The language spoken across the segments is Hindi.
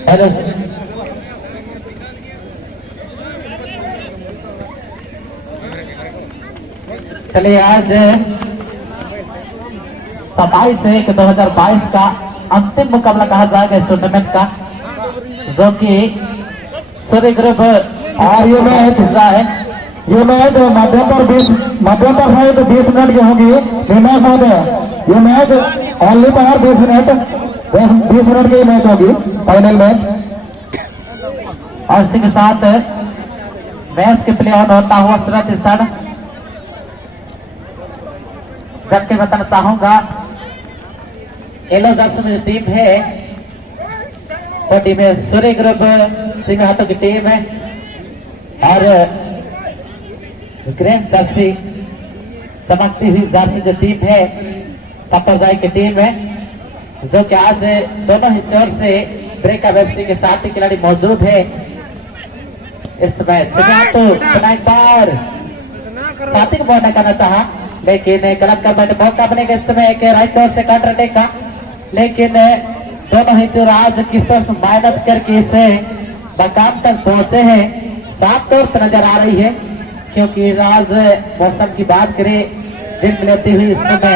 हेलो चलिए आज 27/1/2022 का अंतिम मुकाबला कहा जाएगा इस टूर्नामेंट का, जो कि सूर्य ग्रुप और ये मैच मध्यंतर है तो 20 मिनट की होगी। ये मैच ओनली पर 20 मिनट की मैच होगी, फाइनल मैच। और इसी के साथ मैच के प्ले ऑन होता हुआ सूरत सड़ जब के बताना चाहूंगा, येलो जर्सी में जो टीम है वो टीम है सूर्य ग्रुप सिंह हाथों की टीम है, और ग्रीन जर्सी चमकती हुई जर्सी जो टीम है तपरजाई की टीम है, जो कि आज दोनों ही चोर से ब्रेक वेबसी के साथ ही खिलाड़ी मौजूद है इस मैच। तो एक बार साथी को बॉल करना चाहा, लेकिन गलत कर बैठे मौका बनेगा इस समय एक राइट ओर से काउंटर अटैक का, लेकिन दोनों ही चोर आज किस तरह से मेहनत करके इसे मकाम तक पहुंचे हैं। साफ तौर पर नजर आ रही है, क्योंकि आज मौसम की बात करें दिन लेती हुई इस समय,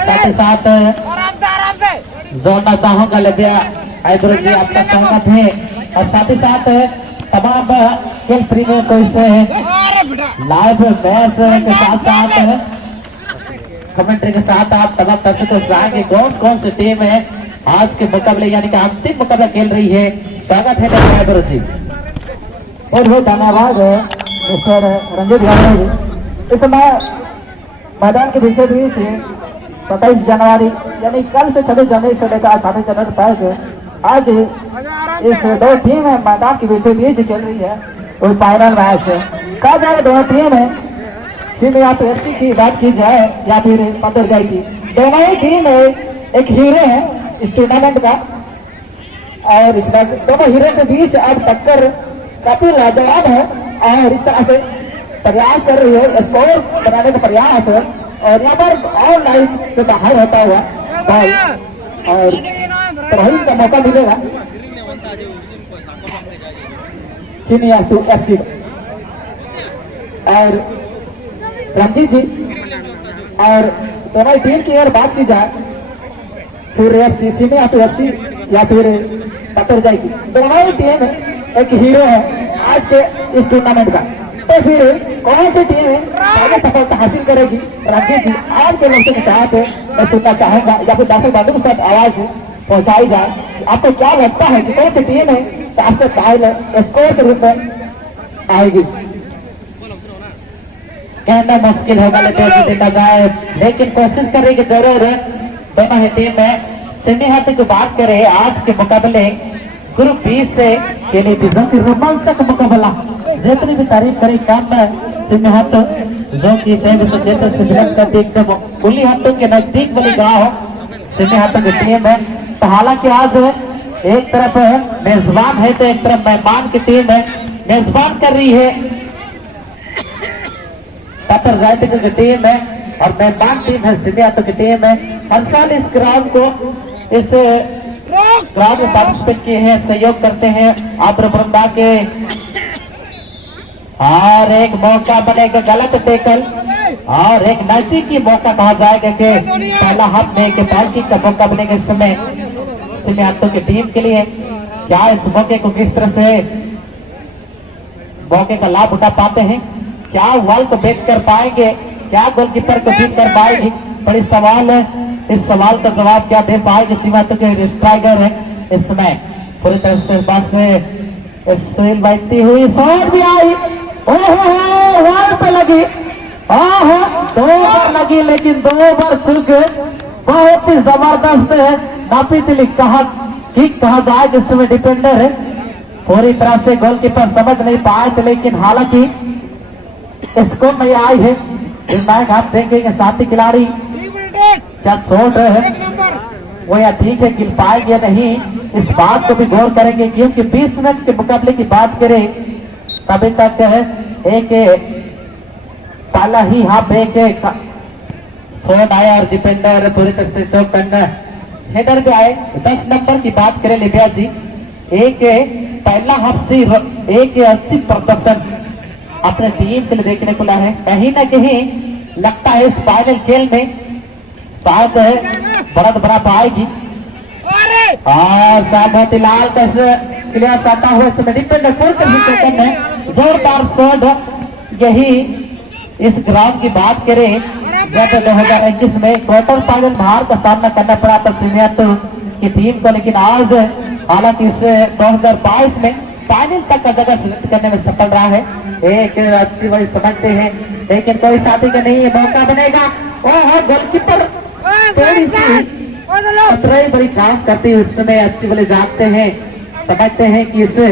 साथ ही साथ जोड़ना चाहूंगा लबिया आइब्रो जी आपका स्वागत है, और साथ ही साथ तमाम खेल प्रेमियों को इसे लाइव मैच के साथ साथ कमेंट्री के साथ आप तमाम दर्शकों से आगे कौन सी टीम है आज के मुकाबले यानी कि अंतिम मुकाबला खेल रही है। स्वागत है आइब्रो जी। बहुत बहुत धन्यवाद मिस्टर रंजीत यादव जी। इस समय मैदान के बीचों बीच 27 जनवरी यानी कल से 26 जनवरी से लेकर 28 जनवरी तक आज इस दो टीम मैदान के बीचों बीच खेल रही है, कोई फाइनल मैच है। कहा जाए दोनों टीम है सिर्फ या तो एफसी की बात की जाए या फिर पतरजाई की, दोनों ही टीम एक हीरो है इस टूर्नामेंट का, और इस दोनों हीरो के बीच अब टक्कर काफी लाजवाब है और इस तरह से प्रयास कर रही है स्कोर बनाने का प्रयास है, और यहाँ पर ऑनलाइन से बाहर होता हुआ बॉल और प्रभावी का मौका मिलेगा सीनियर टू एफसी। और रंजीत जी और दोनों टीम की अगर बात की जाए सूर्य एफसी सीनियर टू एफसी या फिर पतरजाई की, दोनों ही टीम एक हीरो है आज के इस टूर्नामेंट का। तो फिर कौन सी टीम आगे सफलता हासिल करेगी रंजीत जी आपके लोगों के साथ मैं सुनना चाहूंगा, या फिर दर्शक बांधव के साथ आवाज पहुंचाई जाए। आपको क्या लगता है कि कौन सी टीम है सबसे पहले स्कोर के रूप में आएगी? कहना मुश्किल होगा देखा जाए, लेकिन कोशिश करेंगे जरूर दोनों ही टीम में। सेमी हाथी की बात करें आज के मुकाबले ग्रुप बी से टेलीविजन की रोमांचक मुकाबला, जितनी भी तारीफ करें कम सेमी हाथ जो कि एकदम खुली हाथों के नजदीक वाली गाँव सेमी हाथों की टीम है। तो हालांकि आज एक तरफ मेजबान है तो एक तरफ मेहमान की टीम है, मेजबान कर रही है पतरजाई की टीम है और मेहमान टीम है सेमी हाथों की टीम है। हर साल इस ग्राउंड को इस ग्राउंड में पार्टिसिपेट किए हैं, सहयोग करते हैं आब्र वृंदा के। और एक मौका बनेगा गलत टेकल और एक नजदीकी मौका कहा जाएगा कि पहला हाथ में एक पैर का मौका बनेगा इस समय सेमी हाथों की टीम के लिए। क्या इस मौके को किस तरह से मौके का लाभ उठा पाते हैं, क्या वॉल को बेच कर पाएंगे, क्या गोलकीपर को बीट कर पाएगी, बड़ी सवाल है। इस सवाल का जवाब क्या दे पाएगी सीमा तो के स्ट्राइकर है इस समय पूरी तरह से पास से सुनील बैठती हुई शॉट भी आई, वॉल पे लगी, दो बार लगी लेकिन दो बार चुक, बहुत ही जबरदस्त है। नापी तिली कहा जाए जिस समय डिफेंडर है पूरी तरह से गोलकीपर समझ नहीं पाए थे, लेकिन हालांकि स्कोर नहीं आई है। मैच आप देखेंगे साथी खिलाड़ी क्या शॉट है वो या ठीक है गिर पाएंगे नहीं, इस बात को भी गौर करेंगे क्योंकि 20 मिनट के मुकाबले की बात करें तभी तक एक पहला ही हाफ एक शॉट आया और डिफेंडर पूरी तरह से चौक करना हेडर भी आए। 10 नंबर की बात करें लिबिया जी एक पहला हाफ से एक 80 प्रदर्शन अपने टीम के लिए देखने को मिला है। कहीं ना कहीं लगता है इस फाइनल खेल में शायद बढ़त बढ़त आएगी और सामोती लाल का क्लियर साटा हुआ इसमें डिपेंड है जोरदार शॉट। यही इस ग्राउंड की बात करें जब 2021 में क्वार्टर फाइनल हार का सामना करना पड़ा था सीनियर की टीम को, लेकिन आज हालांकि इस 2022 में फाइनल तक का जगह सिलेक्ट करने में सफल रहा है। एक अच्छी बड़ी समझते हैं लेकिन कोई साथी का नहीं है, मौका बनेगा। ओह गोलकीपर थोड़ी सी बड़ी काम करती है उस समय अच्छी बड़ी जानते हैं समझते हैं कि इसे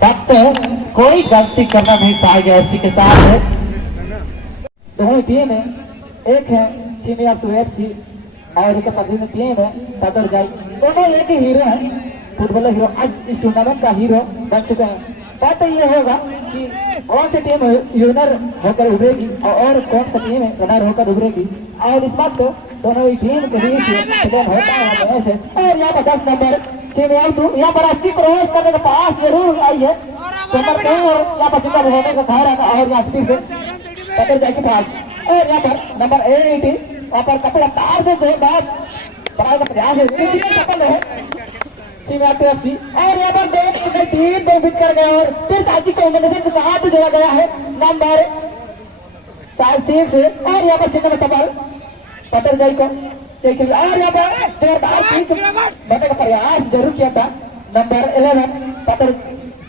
तब तो कोई गलती करना नहीं पाएगा। इसी के साथ दोनों टीम है, एक है चीनी ऑफ FC और एक पदवी टीम है सदर जाई। दोनों एक ही हीरो है, फुटबॉल हीरो आज इस टूर्नामेंट का हीरो बन चुके हैं। बात ये होगा कि कौन सी टीम विनर होकर उभरेगी और कौन सी टीम रनर होकर उभरेगी, और इस बात को दोनों ही टीम के बीच होता है ऐसे। और यहाँ पर 10 नंबर यहाँ पर 80 क्रॉस करने के पास जरूर आई है नंबर कहीं और यहाँ पर चिंता होने का खा रहा था और यहाँ स्पीड से पकड़ जाए के पास। और यहाँ पर नंबर 80 वहाँ पर कपड़ा तार से जोरदार बनाने का प्रयास है FC। और यहाँ पर तीन दो बिट कर गए और फिर साची कॉम्बिनेशन के साथ जोड़ा गया है नंबर 6 और यहाँ पर चिन्ह सफल पटेल जाई को और यहाँ पर जोरदार बनने का प्रयास जरूर किया था नंबर 11 पटेल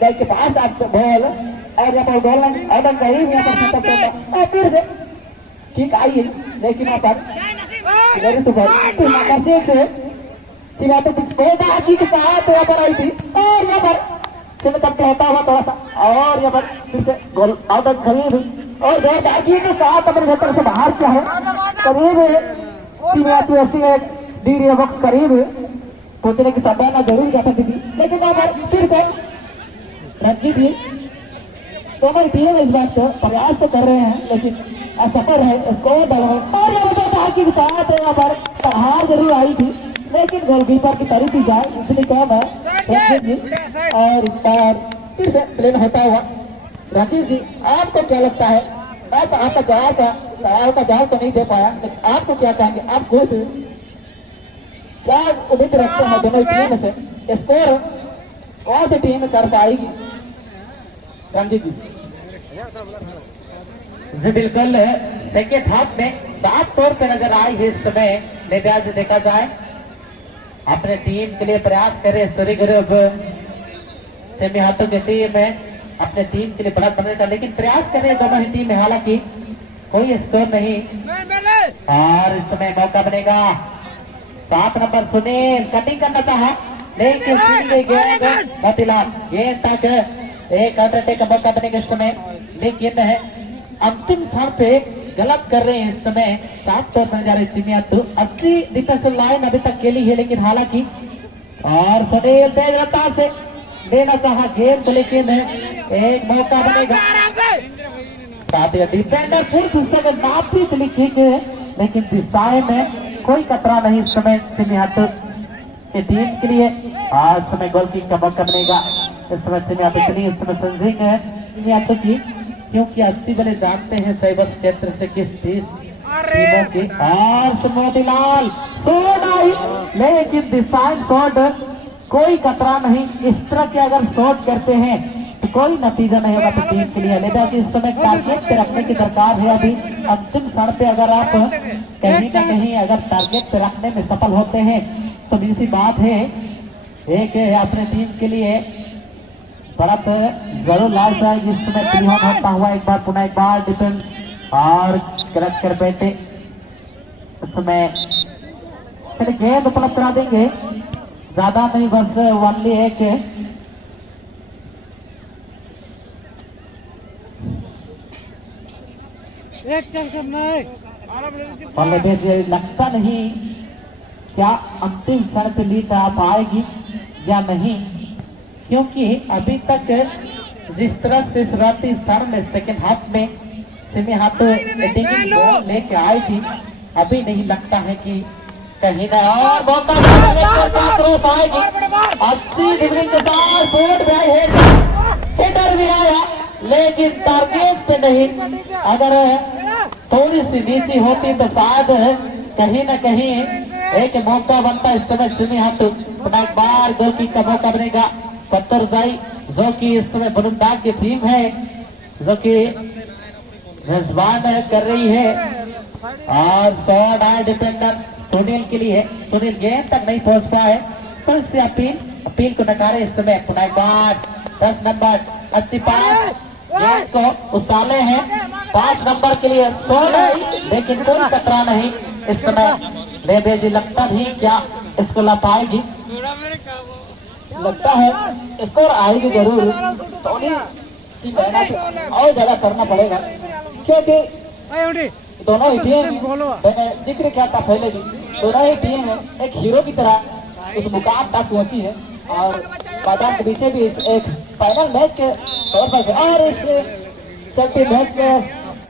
जाई के पास आपको बॉल और यहाँ पर गोल एकदम करीब यहाँ पर और फिर से ठीक आई है लेकिन यहाँ पर नंबर 6 से सीमा तो बाकी के साथ यहाँ पर आई थी और यहाँ पर चिन्ह तक कहता हुआ थोड़ा सा और यहाँ पर फिर से गोल आउट करीब और बाकी के साथ अपने क्षेत्र से बाहर किया है करीब सीमा तो FC डी बॉक्स करीब पहुंचने की संभावना जरूर जाती थी, लेकिन यहाँ पर फिर से रंजीत जी दोनों टीम इस बात को प्रयास तो कर रहे हैं लेकिन असफल है स्कोर डाल रहे और यहाँ पर बाकी के साथ यहाँ पर हार जरूर आई थी लेकिन गोलकीपर की तारीफ की जाए इतनी कम है रंजीत जी। और इस बार फिर से प्लेन होता हुआ रंजीत जी आपको क्या लगता है? मैं तो आपका सवाल का जवाब तो नहीं दे पाया लेकिन आपको क्या कहेंगे, आप खुद क्या उम्मीद रखते हैं दोनों टीम से स्कोर कौन सी टीम कर पाएगी? रंजीत जी बिल्कुल सेकेंड हाफ में साफ तौर पे नजर आई है इस समय नेताज देखा जाए अपने टीम के लिए प्रयास करे सरी ग्रुप सेमी हाथों की टीम है अपने टीम के लिए बड़ा बनने का लेकिन प्रयास कर रहे हैं दोनों ही टीम में, हालांकि कोई स्कोर नहीं। और इस समय मौका बनेगा 7 नंबर सुनील कटिंग करना चाहा लेकिन मोतीलाल गेंद तक एक अटैक का मौका बनेगा इस समय, लेकिन अंतिम क्षण पे गलत कर रहे हैं इस समय। 7 तौर पर जा रहे चिमिया तो 80 डिफेंसिव लाइन अभी तक खेली है लेकिन हालांकि और सुनील तेज रफ्तार से लेना चाहा गेम को लेकिन एक मौका बनेगा साथ ही डिफेंडर पूर्व हिस्से में माफी चली ठीक है लेकिन दिशाएं में कोई खतरा नहीं इस समय चिमिया के टीम के लिए। आज समय गोल किक का मौका बनेगा इस समय चिमिया चली इस समय संजिंग है चिमिया की क्योंकि 80 बने जानते हैं साइबर क्षेत्र से किस टीमों की। और मोतीलाल शॉट आई लेकिन दिशाएं शॉट कोई खतरा नहीं, इस तरह के अगर शॉट करते हैं तो कोई नतीजा नहीं होगा तो टीम के लिए। लेकिन कि इस समय टारगेट पे रखने की दरकार है अभी अंतिम क्षण पे अगर आप कहीं ना कहीं अगर टारगेट पे रखने में सफल होते हैं तो इसी बात है एक अपने टीम के लिए बड़ा जरूर लाभ है। जिस समय प्रियोन होता हुआ एक बार पुनः एक बार डिफेंस और करेक्ट कर बैठे इस समय चलिए गेंद उपलब्ध करा देंगे ज्यादा नहीं बस ओनली एक लगता नहीं क्या अंतिम क्षण पे लीड आ पाएगी या नहीं, क्योंकि अभी तक जिस तरह से शुरुआती क्षण में सेकेंड हाफ में सेमी हाथों लेके आई थी अभी नहीं लगता है कि कहीं ना और मौका क्रॉस आएगी 80 डिग्री के साथ शॉट भी है, हिटर भी आया लेकिन टारगेट पे नहीं। अगर थोड़ी सी नीची होती तो शायद कहीं ना कहीं एक मौका बनता। इस समय सिमी हाथ एक बार गोलकीपर का मौका बनेगा। पत्थर जाई जो कि इस समय बलुंदाग की टीम है जो कि मेजबान कर रही है और शॉट आए डिफेंडर सुनील के लिए। सुनील गेंद तक नहीं पहुंच पाए तो इससे अपील को नकारे। इस समय पुनः एक बार 10 नंबर अच्छी पास गेंद को उछाले हैं 5 नंबर के लिए शॉट है लेकिन कोई खतरा नहीं। इस समय बेबेजी लगता भी क्या इसको ला पाएगी, लगता है स्कोर आएगी जरूर। थोड़ी सी मेहनत और ज्यादा करना पड़ेगा क्योंकि दोनों ही टीम, मैंने जिक्र किया था पहले भी, दोनों ही टीम एक हीरो की तरह उस मुकाम तक पहुंची है और मैदान के पीछे भी इस एक फाइनल मैच के तौर पर और इस चलते मैच में